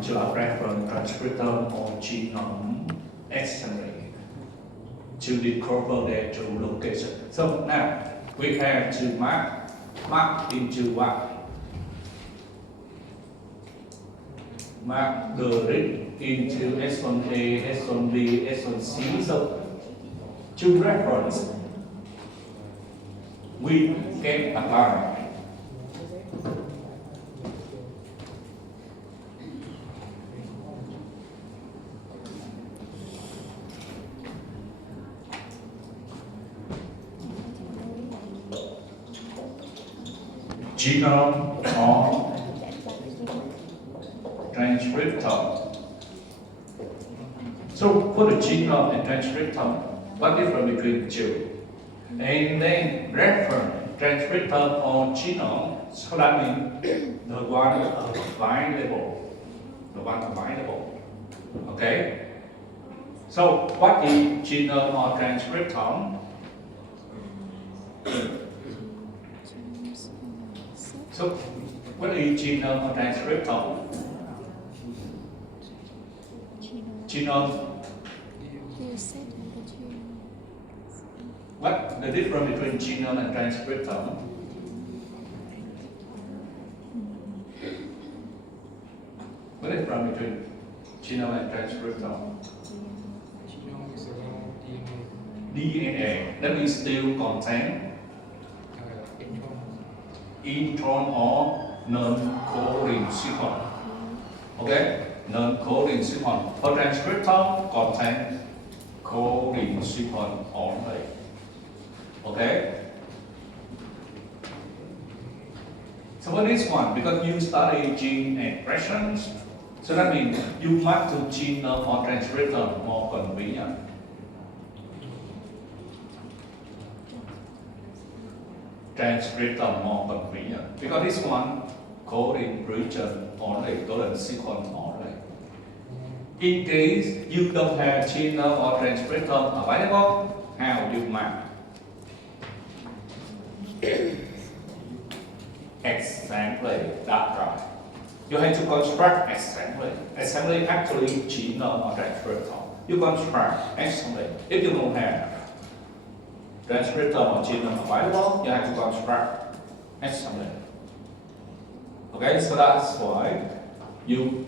into a reference transcriptome or genome assembly to decouple their true location. So now we have to mark into what? Mark the read into S1A, S1B, S1C. So to reference, we can apply genome or transcriptome. So for the genome and transcriptome, what difference between the two? And then reference transcriptome or genome, so that means the one available, Okay? So what is genome or transcriptome? So what is genome or transcriptome? Genome. What the difference between genome and transcriptome? What is the difference between genome and transcriptome? Genome is about DNA. That means still contain intron or non-coding sequence. Okay? Non-coding sequence. For transcriptome contain coding sequence only. Okay? So for this one, because you study gene expressions, so that means you must do genome or transcriptome more convenient. Transcriptome more convenient. Because this one coding region only, coding sequence only. In case you don't have genome or transcriptome available, how you map? Assembly, that's right. You have to construct assembly. Assembly actually genome or transcriptome. You construct assembly. If you don't have transcriptome or genome available, you have to construct assembly. Okay, so that's why you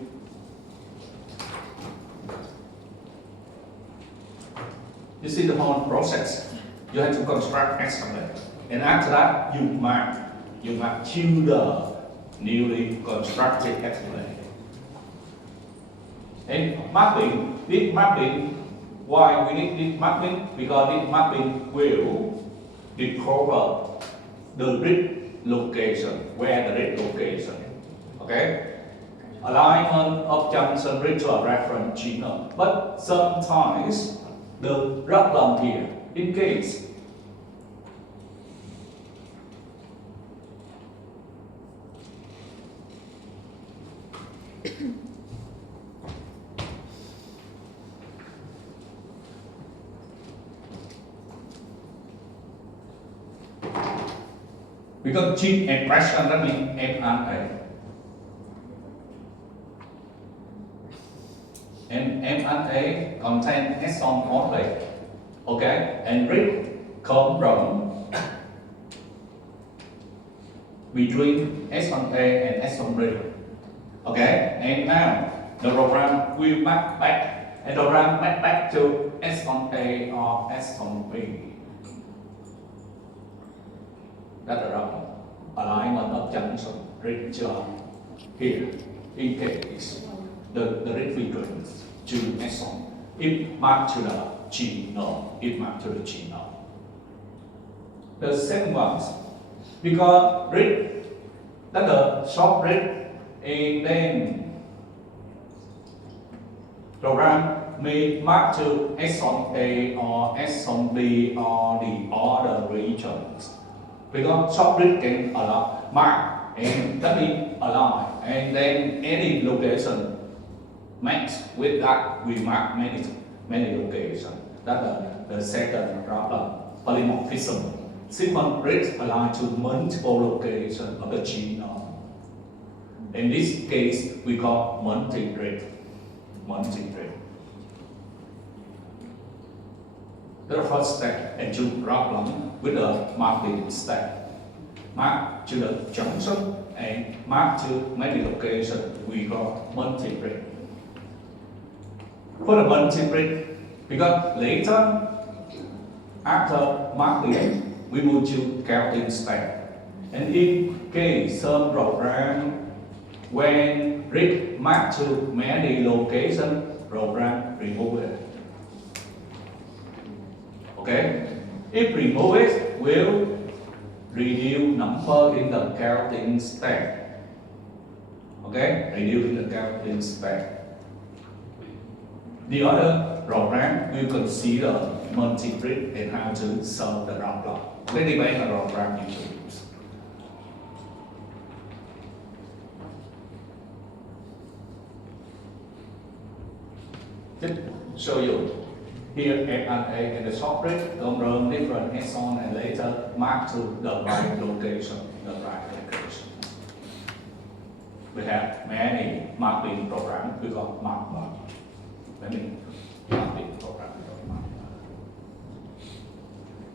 see the whole process. You have to construct assembly. And after that, you map to the newly constructed assembly. And mapping, this mapping, why we need this mapping? Because this mapping will discover the read location, where the read location. Okay? Alignment of junction read to a reference genome. But sometimes the problem here, in case because gene expression, that means mRNA. And mRNA contains exon only. Okay? And read come from between exon A and exon B. Okay? And now the program will map back, and the program map back to exon A or exon B. That's the problem. Alignment of junction read here. In case the read frequency to exon, it mapped to the genome. The second one, because read, that's the short read, and then program may map to exon A or exon B or the other regions. Because short read can allow mark and that means align, and then any location match with that we mark many locations. That's the second problem. Polymorphism. Sequence read align to multiple locations of the genome. In this case, we call multi-grid. Multi-grid. The first step, and you problem with the mapping step. Map to the junction and map to many locations. We call multi-grid. For the multi-grid, because later, after mapping, we move to counting step. And in case some program, when grid map to many locations, program remove it. Okay? If remove it, will reduce number in the counting step. Okay? Reduce the counting step. The other program will consider multi-grid and how to solve the problem. Let me make a program you should use. Just show you. Here A and the short grid run different hands-on and later map to the right location. We have many mapping programs. We got map. Mapping program.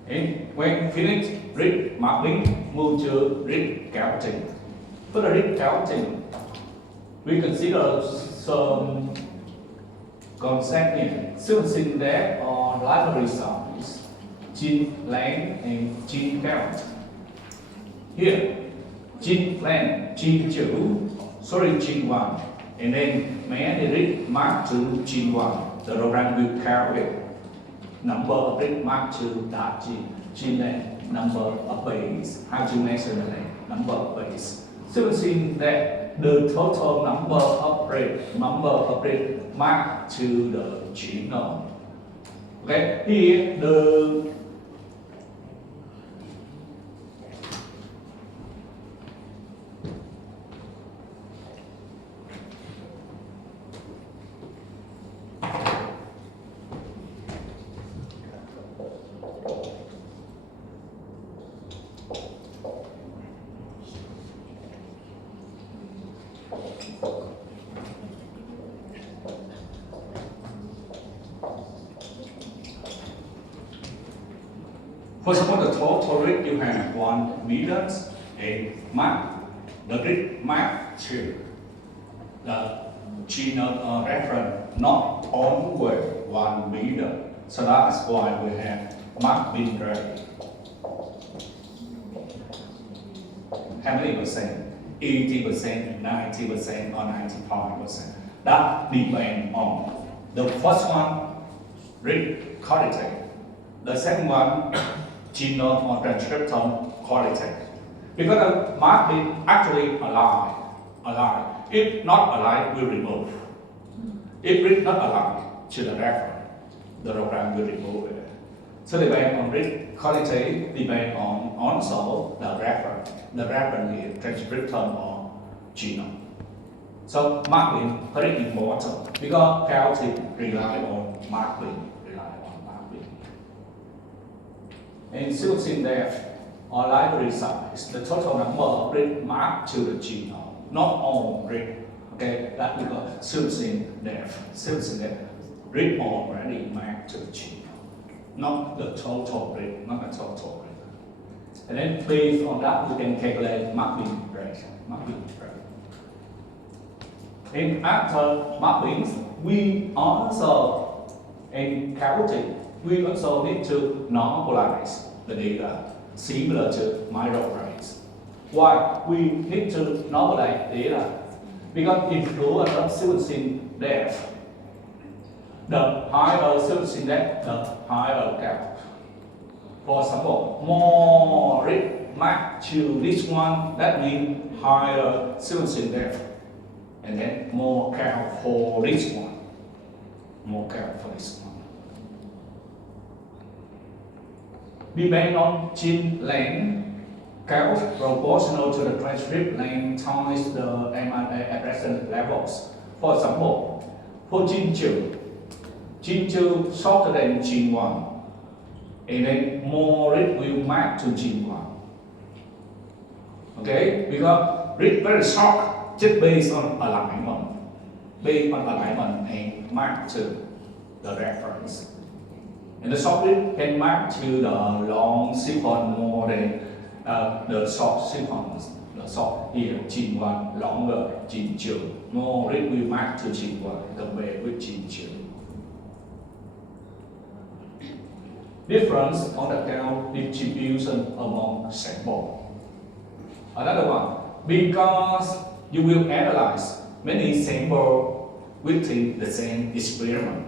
And when finished grid mapping, move to grid counting. For the grid counting, we consider some concept here, sequencing depth or library size, gene length and gene count. Here, gene length, gene 1, and then many read map to gene 1. The program will count it. Number of read map to that gene length, number of base, how to measure the length, number of base. Sequencing that the total number of read map to the genome. Okay, here the for example, the total read you have 1 million and map the grid map to the genome reference, not only 1 million. So that's why we have mapping rate. How many percent? 80%, 90%, or 95%. That depends on the first one, read quality. The second one, genome or transcriptome quality. Because the mapping actually aligned. If not aligned, we remove. If read not aligned to the reference, the program will remove it. So depend on read quality, depend on also the reference. The reference is transcriptome or genome. So mapping very important because counting rely on mapping. And sequencing depth or library size, the total number of read mapped to the genome, not all read. Okay, that we call sequencing depth. Sequencing depth, read already mapped to the genome, not the total read, not the total read. And then based on that, we can calculate mapping rate. And after mapping, we also in counting. We also need to normalize the data similar to microarrays. Why? We need to normalize data because if lower the sequencing depth, the higher sequencing depth, the higher count. For example, more read map to this one, that means higher sequencing depth, and then more count for this one. Depend on gene length, count proportional to the transcript length times the mRNA expression levels. For example, for gene 2 shorter than gene 1, and then more read will map to gene 1. Okay, because read very short, just based on alignment. Based on alignment and mark to the reference. And the short read can mark to the long sequence more than the short sequence. The short here, gene 1, longer, gene 2. More read will mark to gene 1 compared with gene 2. Difference on the count distribution among sample. Another one, because you will analyze many samples within the same experiment,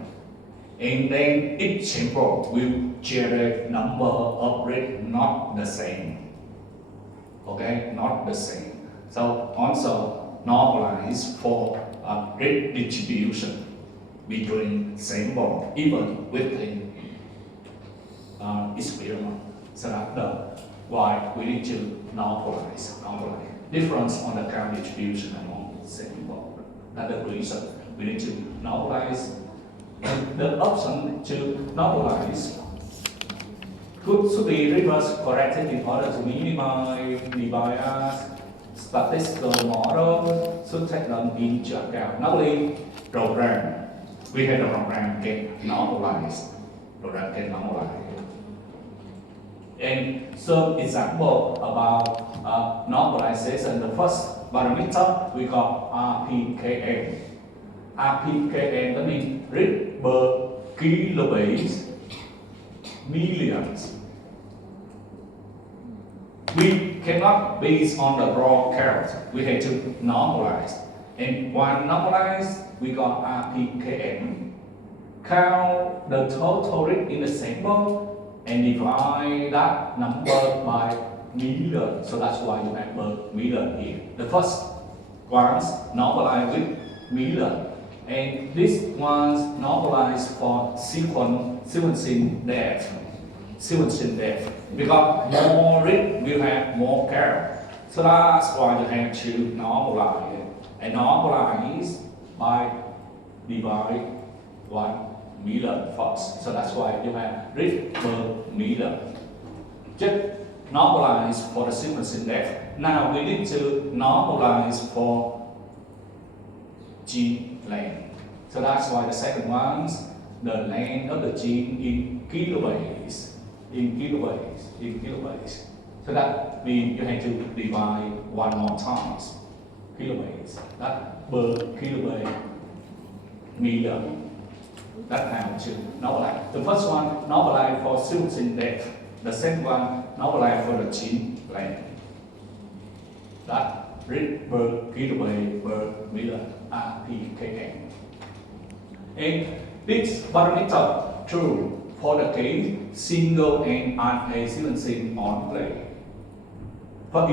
and then each sample will generate number of rate not the same. Okay, not the same. So also normalize for rate distribution between sample even within experiment. So that's why we need to normalize. Difference on the count distribution among sample. That's the reason we need to normalize. And the option to normalize should be reverse corrected in order to minimize the bias. Statistical model should take them into account. Not only program, we have a program can normalize. And some example about normalization. The first parameter we call RPKM. RPKM that means rate per kilobase millions. We cannot base on the raw count. We have to normalize. And when normalize, we got RPKM. Count the total rate in the sample and divide that number by million. So that's why you have per million here. The first ones normalize with million. And this one's normalized for sequencing depth. Because more rate will have more count. So that's why you have to normalize it. And normalize by divide 1 million first. So that's why you have rate per million. Just normalize for the sequencing depth. Now we need to normalize for gene length. So that's why the second one's the length of the gene in kilobase. So that means you have to divide one more times. Kilobase. That per kilobase million. That's how to normalize. The first one normalize for sequencing depth. The second one normalize for the gene length. That rate per kilobase per million RPKM. And this parameter true for the case single and RNA sequencing only. For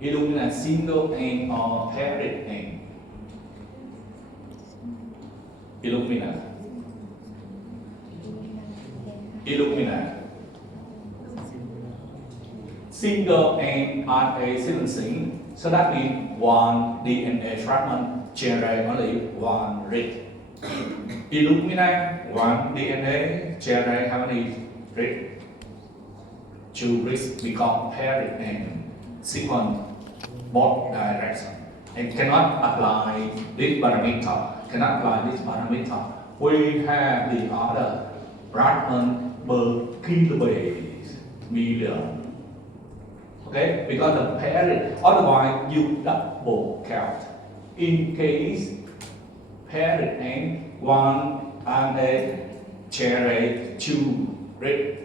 Illumina single and or paired and Illumina single and RNA sequencing. So that means one DNA fragment generate only one read. Illumina one DNA generate how many read? 2 reads become paired and sequence both direction. And cannot apply this parameter. We have the other fragment per kilobase million. Okay, because the paired, otherwise you double count. In case paired and one RNA generate 2 read,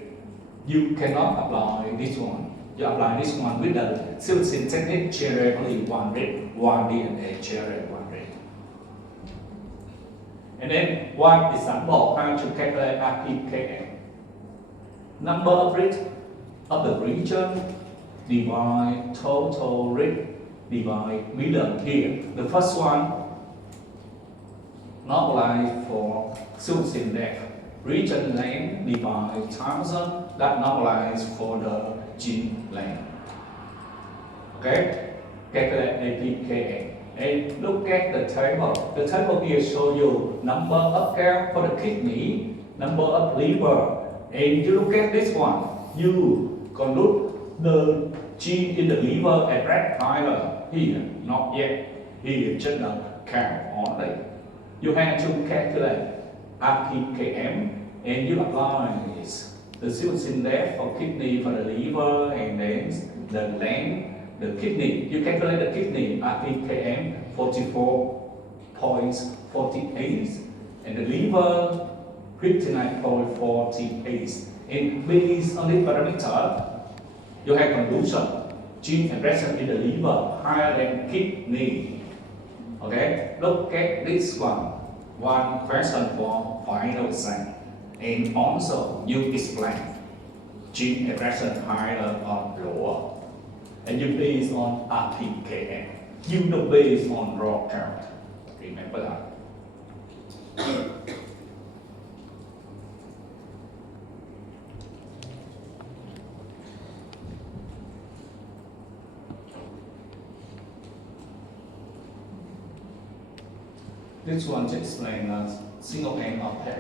you cannot apply this one. You apply this one with the sequencing technique, generate only 1 read, one DNA generate 1 read. And then one example how to calculate RPKM. Number of reads of the region divide total rate divide million here. The first one normalize for sequencing depth. Region length divide 1000, that normalize for the gene length. Okay, calculate APKM. And look at the table. The table here show you number of count for the kidney, number of liver. And you look at this one, you can look the gene in the liver at red color here. not yet. Here, just a count only. You have to calculate RPKM and you apply this. The sequencing depth for kidney, for the liver, and then the length, the kidney. You calculate the kidney RPKM 44.48 and the liver 59.48. And based on this parameter, you have conclusion. Gene expression in the liver higher than kidney. Okay, look at this one. One question for final exam. And also you explain gene expression higher or lower. And you base on RPKM. You don't base on raw count. Remember that. This one to explain single end of paradigm.